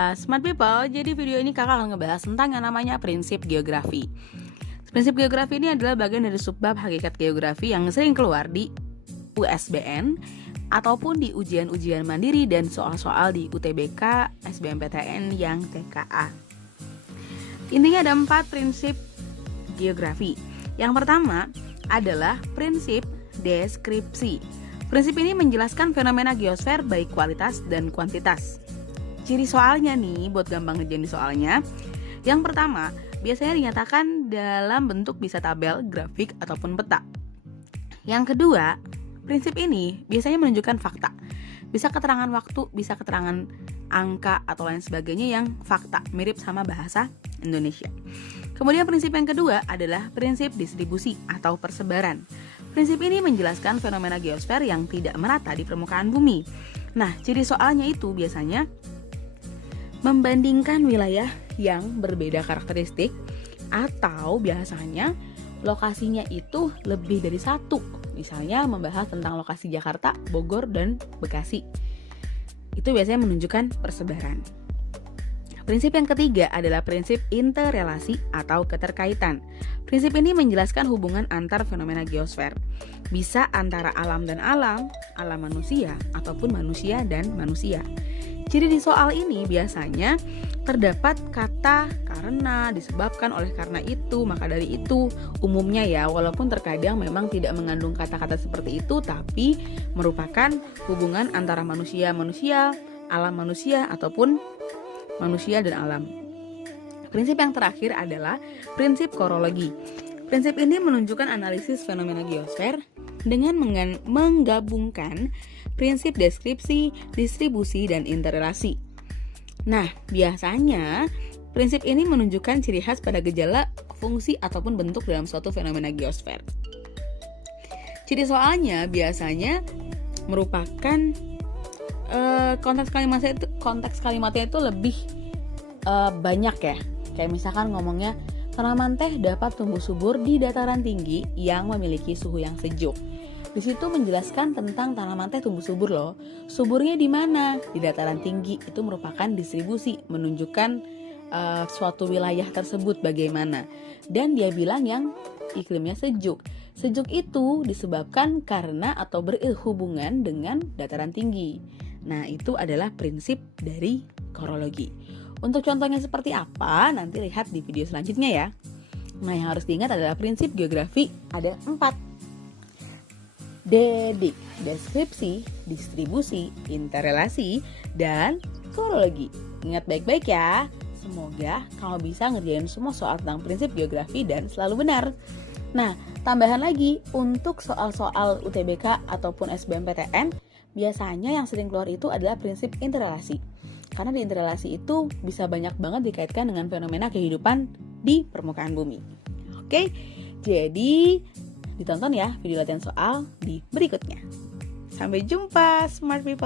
Ya, Smart People, jadi video ini kakak akan ngebahas tentang yang namanya prinsip geografi. Prinsip geografi ini adalah bagian dari subbab hakikat geografi yang sering keluar di USBN ataupun di ujian-ujian mandiri dan soal-soal di UTBK, SBMPTN yang TKA. Intinya ada 4 prinsip geografi. Yang pertama adalah prinsip deskripsi. Prinsip ini menjelaskan fenomena geosfer baik kualitas dan kuantitas. Ciri soalnya nih, buat gampang ngerjain di soalnya. Yang pertama, biasanya dinyatakan dalam bentuk bisa tabel, grafik, ataupun peta. Yang kedua, prinsip ini biasanya menunjukkan fakta. Bisa keterangan waktu, bisa keterangan angka, atau lain sebagainya yang fakta, mirip sama bahasa Indonesia. Kemudian prinsip yang kedua adalah prinsip distribusi atau persebaran. Prinsip ini menjelaskan fenomena geosfer yang tidak merata di permukaan bumi. Nah, ciri soalnya itu biasanya membandingkan wilayah yang berbeda karakteristik atau biasanya lokasinya itu lebih dari satu. Misalnya membahas tentang lokasi Jakarta, Bogor, dan Bekasi. Itu biasanya menunjukkan persebaran. Prinsip yang ketiga adalah prinsip interrelasi atau keterkaitan. Prinsip ini menjelaskan hubungan antar fenomena geosfer. Bisa antara alam dan alam manusia, ataupun manusia dan manusia. Ciri di soal ini biasanya terdapat kata karena, disebabkan oleh karena itu, maka dari itu. Umumnya ya, walaupun terkadang memang tidak mengandung kata-kata seperti itu, tapi merupakan hubungan antara manusia-manusia, alam manusia, ataupun manusia dan alam. Prinsip yang terakhir adalah prinsip korologi. Prinsip ini menunjukkan analisis fenomena geosfer dengan menggabungkan prinsip deskripsi, distribusi, dan interrelasi. Nah, biasanya prinsip ini menunjukkan ciri khas pada gejala, fungsi, ataupun bentuk dalam suatu fenomena geosfer. Ciri soalnya biasanya merupakan konteks kalimatnya itu lebih banyak ya. Kayak misalkan ngomongnya, tanaman teh dapat tumbuh subur di dataran tinggi yang memiliki suhu yang sejuk. Di situ menjelaskan tentang tanaman teh tumbuh subur loh. Suburnya di mana? Di dataran tinggi. Itu merupakan distribusi, menunjukkan suatu wilayah tersebut bagaimana. Dan dia bilang yang iklimnya sejuk. Sejuk itu disebabkan karena atau berhubungan dengan dataran tinggi. Nah, itu adalah prinsip dari korologi. Untuk contohnya seperti apa, nanti lihat di video selanjutnya ya. Nah, yang harus diingat adalah prinsip geografi ada 4. Deskripsi, distribusi, interrelasi, dan korologi. Ingat baik-baik ya. Semoga kamu bisa ngerjain semua soal tentang prinsip geografi dan selalu benar. Nah, tambahan lagi, untuk soal-soal UTBK ataupun SBMPTN, biasanya yang sering keluar itu adalah prinsip interrelasi. Karena di interrelasi itu bisa banyak banget dikaitkan dengan fenomena kehidupan di permukaan bumi. Oke, jadi ditonton ya video latihan soal di berikutnya. Sampai jumpa Smart People.